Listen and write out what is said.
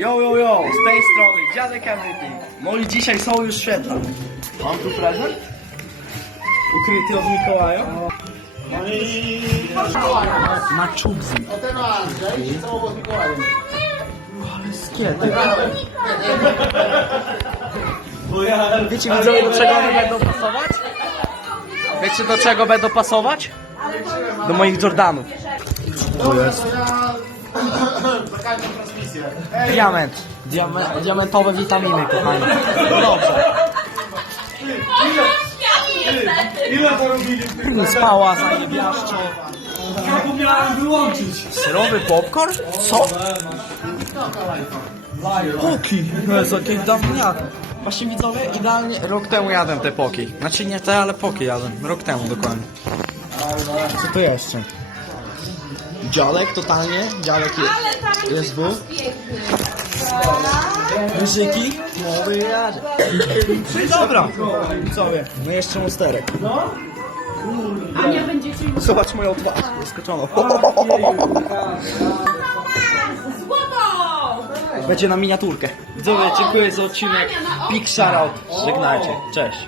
Yo, yo, yo, z tej strony Dziadek Everything. Moi dzisiaj są już święta. Mam tu prezent? Ukryty od Mikołaja. Na czubzy. Ale skiety. Wiecie widzowie do czego one będą pasować? Wiecie do czego będą pasować? Do moich Jordanów. Tu jest. Diament. Diame, diamentowe witaminy, kochani. Dobrze. Spała zajebiaszczo. Zapomniałem wyłączyć. Serowy popcorn? Co? Poki. Jezu, jakie dawniaki. Właśnie widzowie, idealnie rok temu jadłem te poki. Znaczy nie te, ale poki jadłem. Rok temu dokładnie. Co to jeszcze? Dziadek totalnie. Dziadek jest. Jest w. Ryżyki. Nowy jadzie. Dobra. Widzowie, no jeszcze monsterek. A nie będziecie już Zobacz moją twarz. Skoczono. Będzie na miniaturkę. Widzowie, dziękuję za odcinek. Big shoutout. Żegnajcie. Cześć.